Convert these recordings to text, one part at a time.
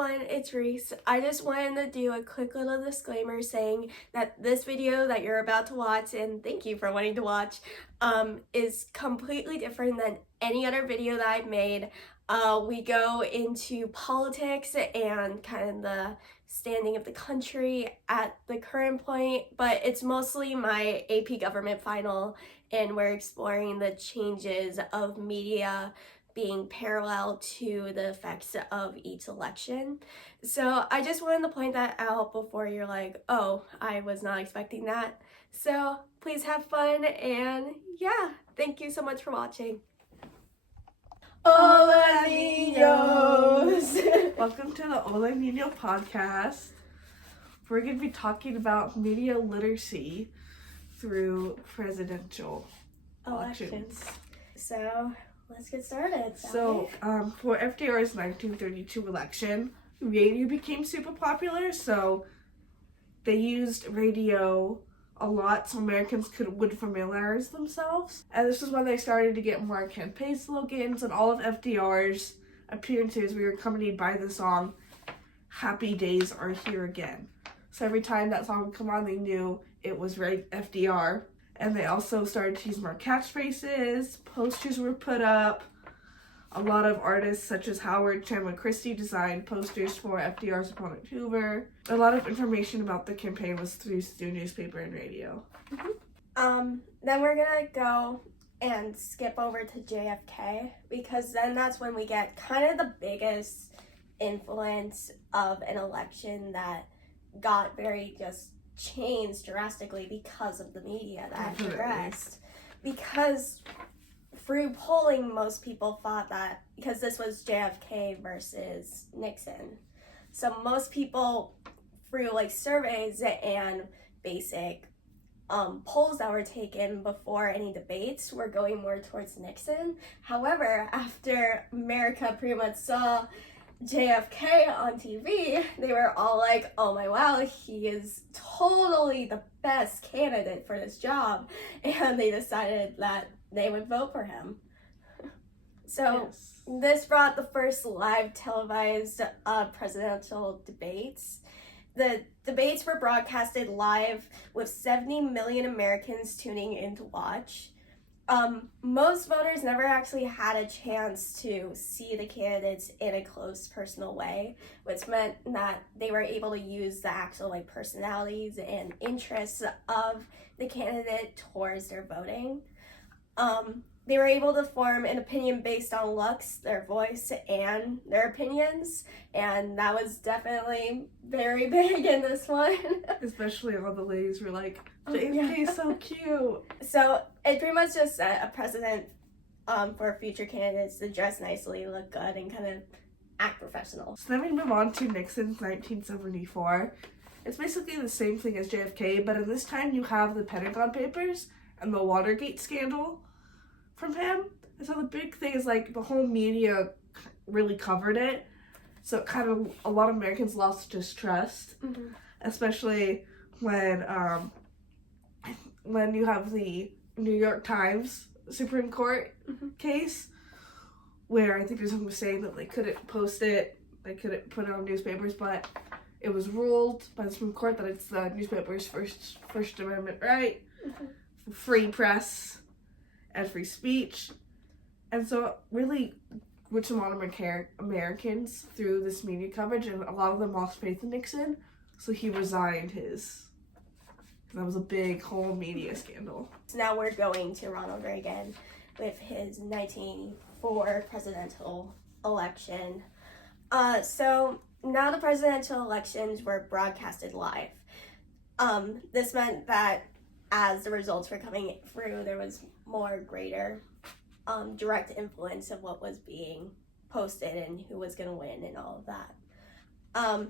everyone, it's Reese. I just wanted to do a quick little disclaimer saying that this video that you're about to watch, and thank you for wanting to watch, is completely different than any other video that I've made. We go into politics and kind of the standing of the country at the current point, but it's mostly my AP government final, and we're exploring the changes of media being parallel to the effects of each election. So I just wanted to point that out before you're like, oh, I was not expecting that. So please have fun, and yeah, thank you so much for watching. Hola niños! Welcome to the Hola Niño podcast. We're going to be talking about media literacy through presidential elections. So let's get started. For FDR's 1932 election, radio became super popular, so they used radio a lot so Americans would familiarize themselves. And this is when they started to get more campaign slogans, and all of FDR's appearances were accompanied by the song Happy Days Are Here Again. So every time that song would come on, they knew it was FDR. And they also started to use more catchphrases, posters were put up. A lot of artists such as Howard Chandler Christie designed posters for FDR's opponent Hoover. A lot of information about the campaign was through newspaper and radio. Then we're gonna go and skip over to JFK, because then that's when we get kind of the biggest influence of an election that got very just changed drastically because of the media that progressed. Because through polling, most people thought that because this was JFK versus Nixon, so most people through like surveys and basic polls that were taken before any debates were going more towards Nixon. However, after America pretty much saw JFK on TV, they were all like, oh my wow, he is totally the best candidate for this job, and they decided that they would vote for him. So yes. This brought the first live televised presidential debates. The debates were broadcasted live with 70 million Americans tuning in to watch. Most voters never actually had a chance to see the candidates in a close personal way, which meant that they were able to use the actual personalities and interests of the candidate towards their voting. They were able to form an opinion based on looks, their voice, and their opinions, and that was definitely very big in this one. Especially all the ladies were like, JFK's so cute. So it pretty much just set a precedent for future candidates to dress nicely, look good, and kind of act professional. So then we move on to Nixon's 1974. It's basically the same thing as JFK, but in this time you have the Pentagon Papers and the Watergate scandal from him. And so the big thing is like the whole media really covered it. So it kind of, a lot of Americans lost distrust, especially when you have the New York Times Supreme Court case, where I think there's someone saying that they couldn't post it, they couldn't put it on newspapers, but it was ruled by the Supreme Court that it's the newspaper's First Amendment right, free press, and free speech. And so really, which a lot of Americans through this media coverage, and a lot of them lost faith in Nixon, so he resigned that was a big whole media scandal. So now we're going to Ronald Reagan with his 1984 presidential election. So now the presidential elections were broadcasted live. This meant that as the results were coming through, there was greater direct influence of what was being posted and who was going to win and all of that.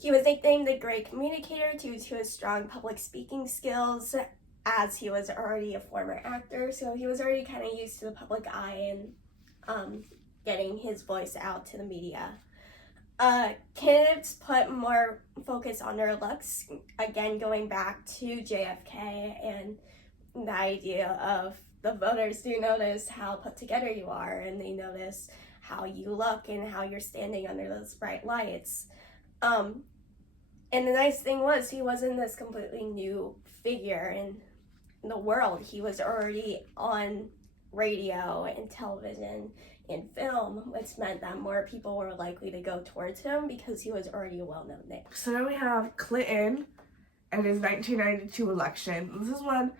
He was nicknamed the Great Communicator due to his strong public speaking skills, as he was already a former actor, so he was already kind of used to the public eye and getting his voice out to the media. Candidates put more focus on their looks, again going back to JFK and the idea of the voters do notice how put together you are, and they notice how you look and how you're standing under those bright lights. And the nice thing was, he wasn't this completely new figure in the world. He was already on radio and television and film, which meant that more people were likely to go towards him because he was already a well-known name. So now we have Clinton and his 1992 election. This is when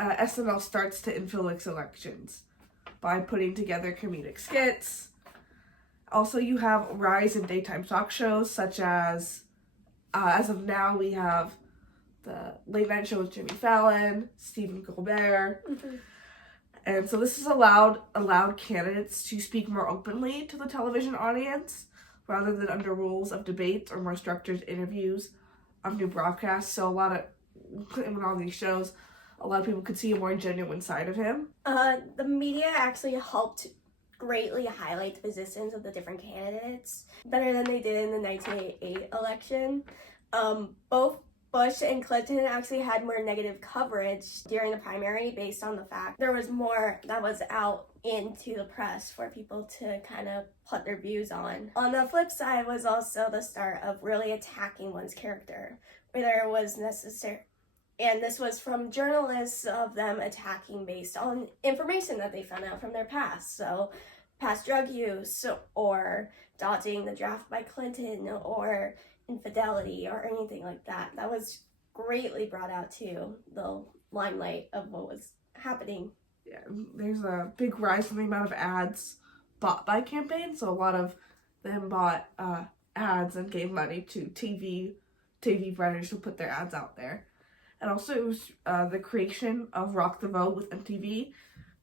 SNL starts to influence elections by putting together comedic skits. Also, you have a rise in daytime talk shows such as of now, we have the Late Night Show with Jimmy Fallon, Stephen Colbert. Mm-hmm. And so this has allowed candidates to speak more openly to the television audience rather than under rules of debate or more structured interviews of new broadcasts. So Clinton went on these shows, a lot of people could see a more genuine side of him. The media actually helped greatly highlight the positions of the different candidates better than they did in the 1988 election. Both Bush and Clinton actually had more negative coverage during the primary based on the fact there was more that was out into the press for people to kind of put their views on. On the flip side was also the start of really attacking one's character, whether it was necessary. And this was from journalists of them attacking based on information that they found out from their past. So past drug use or dodging the draft by Clinton or infidelity or anything like that. That was greatly brought out to the limelight of what was happening. Yeah, there's a big rise in the amount of ads bought by campaigns. So a lot of them bought ads and gave money to TV writers who put their ads out there. And also it was the creation of Rock the Vote with MTV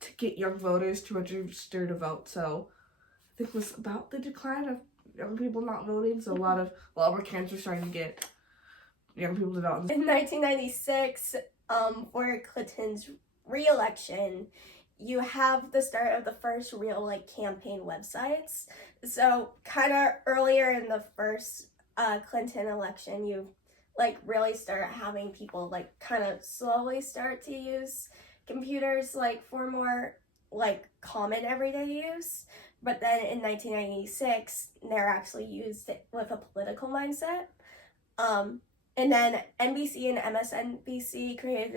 to get young voters to register to vote. So I think it was about the decline of young people not voting. So a lot more candidates were starting to get young people to vote. In 1996, for Clinton's re-election, you have the start of the first real campaign websites. So kind of earlier in the first Clinton election, you really start having people kind of slowly start to use computers for more common everyday use. But then in 1996, they're actually used with a political mindset. And then NBC and MSNBC created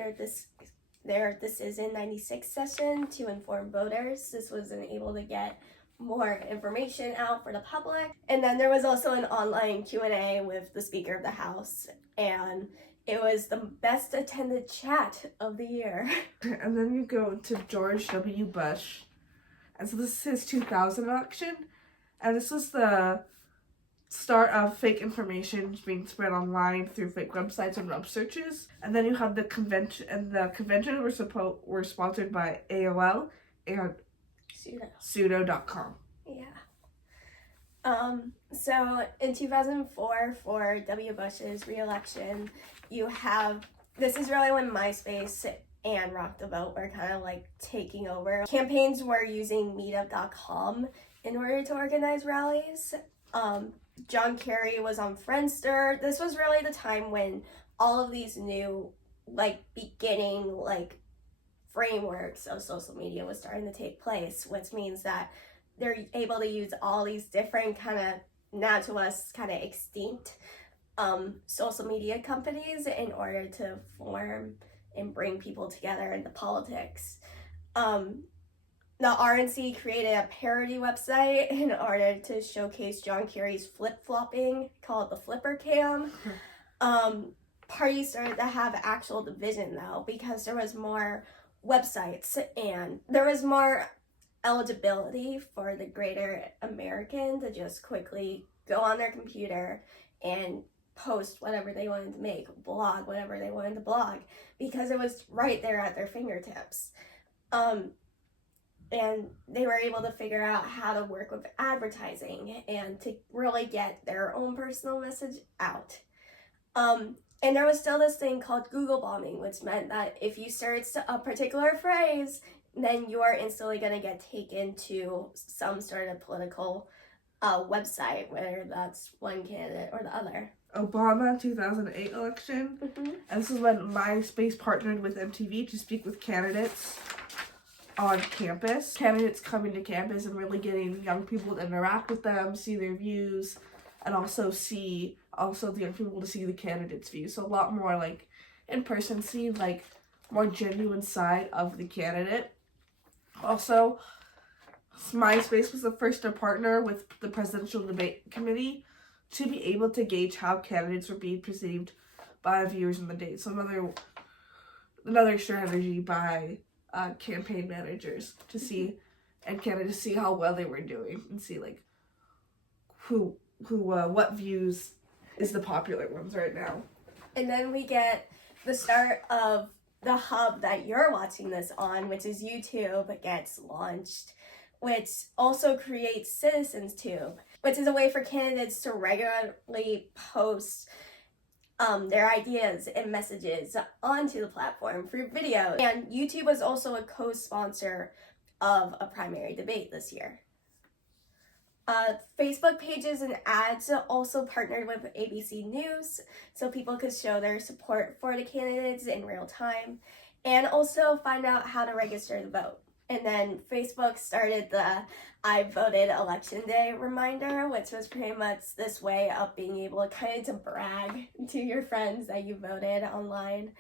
their This Is in 96 session to inform voters. This was able to get more information out for the public. And then there was also an online Q&A with the Speaker of the House, and it was the best attended chat of the year. And then you go to George W. Bush. And so this is his 2000 election. And this was the start of fake information being spread online through fake websites and web searches. And then you have the convention, and the convention were sponsored by AOL and Pseudo.com. Yeah. So in 2004, for W. Bush's re-election, this is really when MySpace and Rock the Vote were kind of taking over. Campaigns were using meetup.com in order to organize rallies. John Kerry was on Friendster. This was really the time when all of these new beginning frameworks of social media was starting to take place, which means that they're able to use all these different kind of, now to us, kind of extinct social media companies in order to form and bring people together into politics. The RNC created a parody website in order to showcase John Kerry's flip-flopping, called the Flipper Cam. Parties started to have actual division though, because there was more websites and there was more eligibility for the greater American to just quickly go on their computer and post whatever they wanted to make, blog whatever they wanted to blog, because it was right there at their fingertips. And they were able to figure out how to work with advertising and to really get their own personal message out. And there was still this thing called Google bombing, which meant that if you searched a particular phrase, then you are instantly going to get taken to some sort of political website, whether that's one candidate or the other. Obama 2008 election. Mm-hmm. And this is when MySpace partnered with MTV to speak with candidates on campus. Candidates coming to campus and really getting young people to interact with them, see their views, and also the young people to see the candidates' views. So a lot more like in person, see like more genuine side of the candidate. Also, MySpace was the first to partner with the Presidential Debate Committee to be able to gauge how candidates were being perceived by viewers in the debate. So another strategy by campaign managers to see and candidates see how well they were doing and see like what views is the popular ones right now. And then we get the start of the hub that you're watching this on, which is YouTube, gets launched, which also creates Citizens Tube, which is a way for candidates to regularly post their ideas and messages onto the platform through video. And YouTube was also a co-sponsor of a primary debate this year. Facebook pages and ads also partnered with ABC News so people could show their support for the candidates in real time and also find out how to register to vote. And then Facebook started the I voted election day reminder, which was pretty much this way of being able to kind of to brag to your friends that you voted online.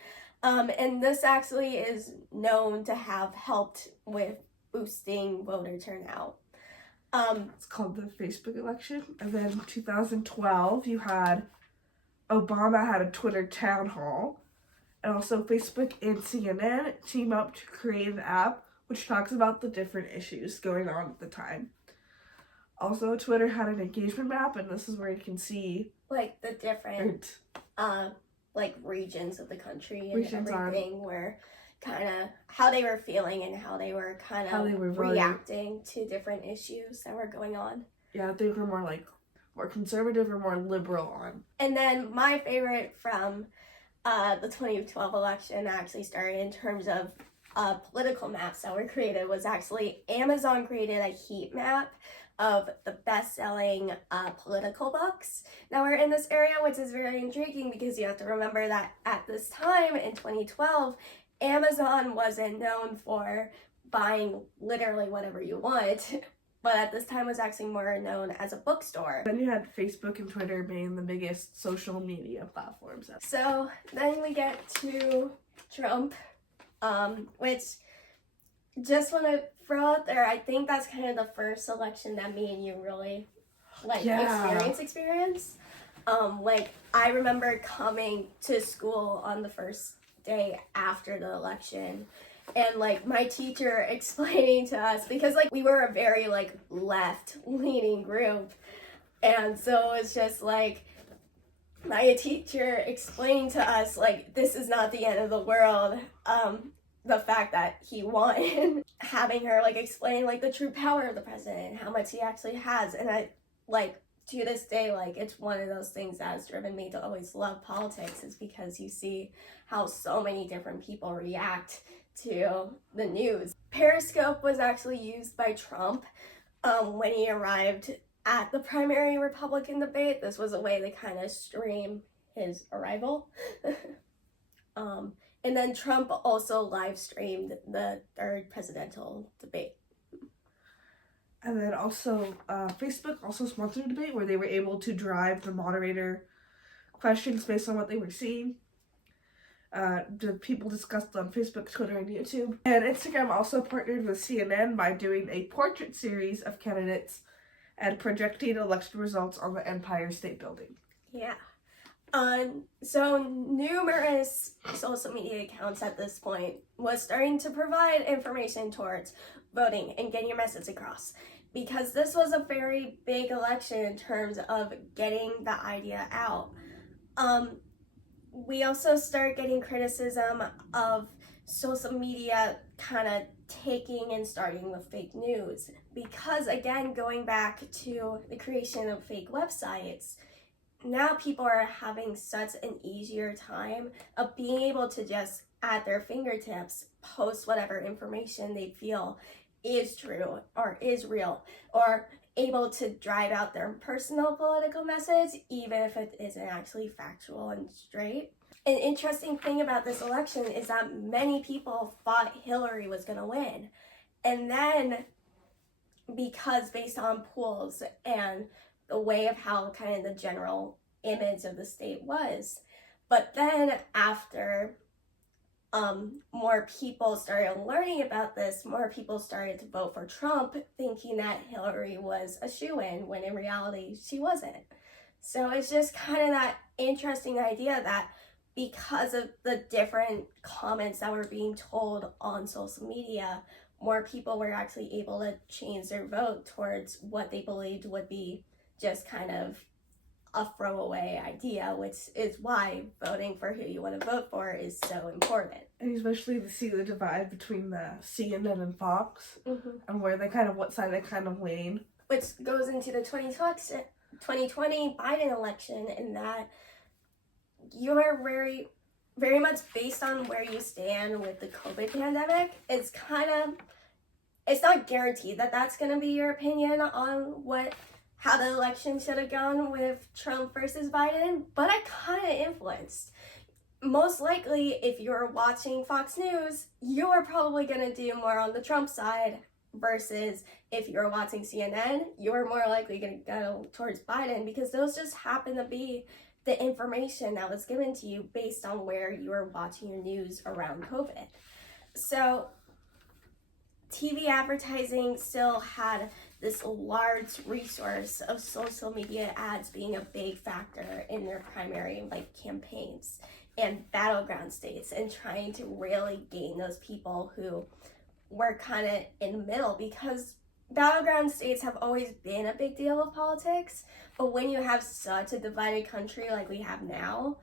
And this actually is known to have helped with boosting voter turnout. It's called the Facebook election. And then in 2012, you had Obama had a Twitter town hall. And also Facebook and CNN team up to create an app which talks about the different issues going on at the time. Also, Twitter had an engagement map, and this is where you can see like the different like regions of the country and everything where kind of how they were feeling and how they were kind of reacting to different issues that were going on. Yeah, they were more conservative or more liberal on. And then my favorite from the 2012 election actually started in terms of political maps that were created was actually Amazon created a heat map of the best-selling political books that were in this area, which is very intriguing because you have to remember that at this time in 2012, Amazon wasn't known for buying literally whatever you want, but at this time was actually more known as a bookstore. Then you had Facebook and Twitter being the biggest social media platforms. So then we get to Trump, which just want to throw out there, I think that's kind of the first election that me and you really experience. Like I remember coming to school on the first day after the election and like my teacher explaining to us, because like we were a very like left leaning group, and so it's just like my teacher explained to us like this is not the end of the world, the fact that he won, having her like explain like the true power of the president, how much he actually has. And I like to this day, like it's one of those things that has driven me to always love politics, is because you see how so many different people react to the news. Periscope was actually used by Trump when he arrived at the primary Republican debate. This was a way to kind of stream his arrival. And then Trump also live streamed the third presidential debate. And then also, Facebook also sponsored a debate where they were able to drive the moderator questions based on what they were seeing. The people discussed on Facebook, Twitter, and YouTube. And Instagram also partnered with CNN by doing a portrait series of candidates and projecting election results on the Empire State Building. Yeah. So numerous social media accounts at this point was starting to provide information towards voting and getting your message across, because this was a very big election in terms of getting the idea out. We also start getting criticism of social media kind of taking and starting with fake news, because again, going back to the creation of fake websites, now people are having such an easier time of being able to just at their fingertips post whatever information they feel is true or is real, or able to drive out their personal political message even if it isn't actually factual and straight. An interesting thing about this election is that many people thought Hillary was going to win, And then, because based on polls and the way of how kind of the general image of the state was, but then after more people started learning about this, more people started to vote for Trump, thinking that Hillary was a shoo-in, when in reality she wasn't. So it's just kind of that interesting idea that because of the different comments that were being told on social media, more people were actually able to change their vote towards what they believed would be just kind of a throwaway idea, which is why voting for who you want to vote for is so important. And especially to see the divide between the CNN and Fox, and where they kind of, what side they kind of lean. Which goes into the 2020 Biden election, in that you are very, very much based on where you stand with the COVID pandemic. It's not guaranteed that that's going to be your opinion on how the election should have gone with Trump versus Biden, but it kind of influenced. Most likely, if you're watching Fox News, you're probably going to do more on the Trump side, versus if you're watching CNN, you're more likely going to go towards Biden, because those just happen to be the information that was given to you based on where you were watching your news around COVID. So TV advertising still had this large resource of social media ads being a big factor in their primary campaigns and battleground states, and trying to really gain those people who were kind of in the middle, because battleground states have always been a big deal of politics, but when you have such a divided country like we have now,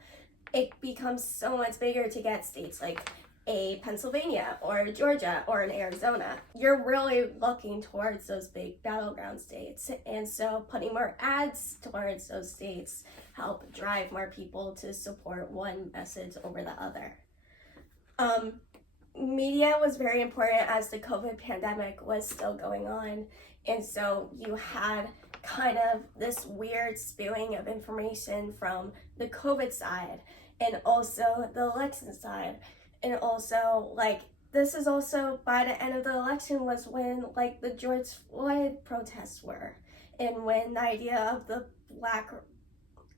it becomes so much bigger to get states like a Pennsylvania or a Georgia or an Arizona. You're really looking towards those big battleground states, and so putting more ads towards those states help drive more people to support one message over the other. Media was very important as the COVID pandemic was still going on, and so you had kind of this weird spewing of information from the COVID side and also the election side. And also, this is also, by the end of the election, was when, the George Floyd protests were, and when the idea of the Black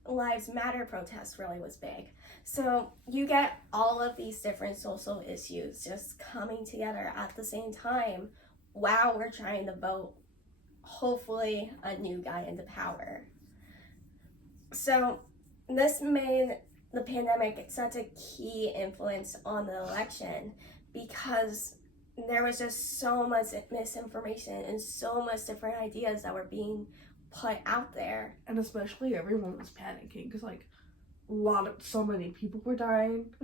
Lives Matter protests really was big. So you get all of these different social issues just coming together at the same time while we're trying to vote, hopefully, a new guy into power. So this made the pandemic such a key influence on the election, because there was just so much misinformation and so much different ideas that were being put out there. And especially everyone was panicking, because so many people were dying.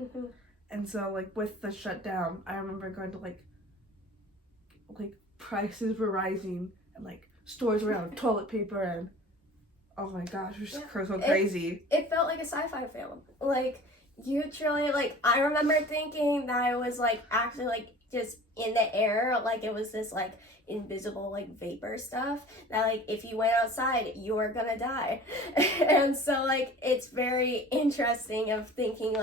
And so with the shutdown, I remember going to prices were rising, and stores were out of toilet paper, and oh my gosh, it was just so crazy. It felt like a sci-fi film. You truly, I remember thinking that it was, actually, just in the air. It was this, invisible, vapor stuff that, if you went outside, you were gonna die. And so, it's very interesting of thinking,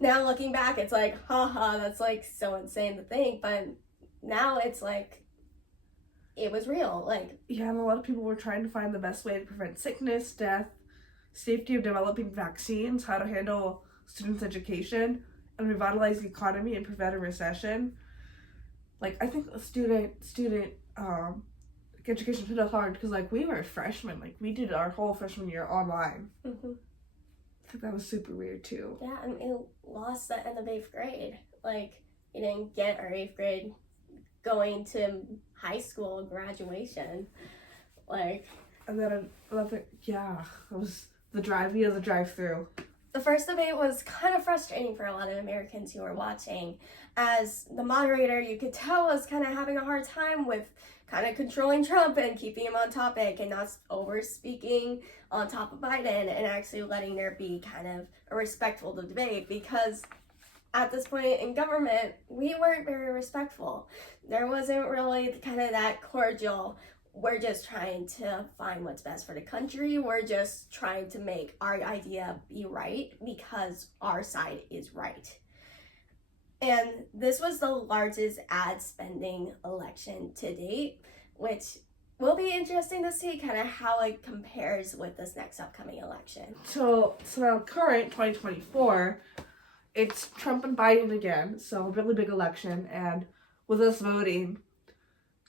now looking back, it's haha, that's, so insane to think. But now it's, it was real. Yeah, and a lot of people were trying to find the best way to prevent sickness, death, safety of developing vaccines, how to handle students' education, and revitalize the economy and prevent a recession. I think student education hit us hard, because we were freshmen. We did our whole freshman year online. I think that was super weird too. Yeah, and we lost the end of 8th grade. We didn't get our 8th grade going to high school graduation. And then another, it was the drive-through. The first debate was kind of frustrating for a lot of Americans who were watching, as the moderator, you could tell, was kind of having a hard time with kind of controlling Trump and keeping him on topic and not over speaking on top of Biden, and actually letting there be kind of a respectful debate, because at this point in government, we weren't very respectful. There wasn't really kind of that cordial, we're just trying to find what's best for the country. We're just trying to make our idea be right because our side is right. And this was the largest ad spending election to date, which will be interesting to see kind of how it compares with this next upcoming election. So now current 2024, it's Trump and Biden again, so a really big election, and with us voting,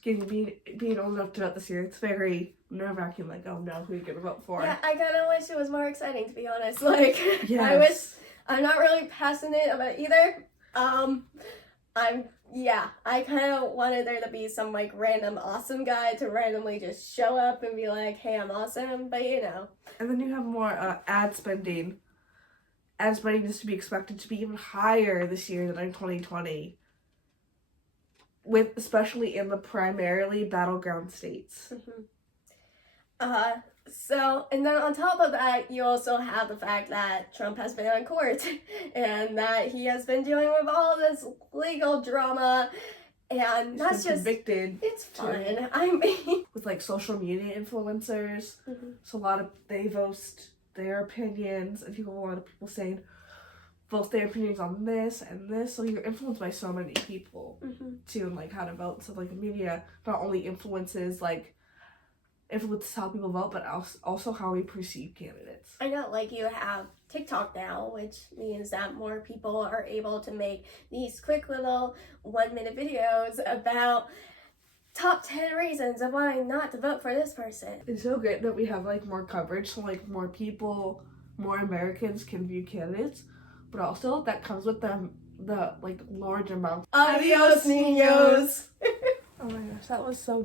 being old enough to vote this year, it's very nerve-wracking, like, oh no, who are you gonna vote for? Yeah, I kind of wish it was more exciting, to be honest. Like, Yes. I wish, I'm not really passionate about either. I kind of wanted there to be some, like, random awesome guy to randomly just show up and be like, hey, I'm awesome, but you know. And then you have more ad spending. Ad spending is to be expected to be even higher this year than in 2020. Especially in the primarily battleground states. So, and then on top of that, you also have the fact that Trump has been on court and that he has been dealing with all this legal drama, and He's that's been just, convicted it's fun. I mean, with like social media influencers. So they voiced their opinions, and a lot of people saying vote their opinions on this and this. So you're influenced by so many people too, and like how to vote. So like the media not only influences how people vote, but also how we perceive candidates. I know, like, you have TikTok now, which means that more people are able to make these quick little 1-minute videos about top 10 reasons of why not to vote for this person. It's so great that we have like more coverage, so like more people, more Americans can view candidates, but also that comes with the like large amount. Adios, niños! Oh my gosh, that was so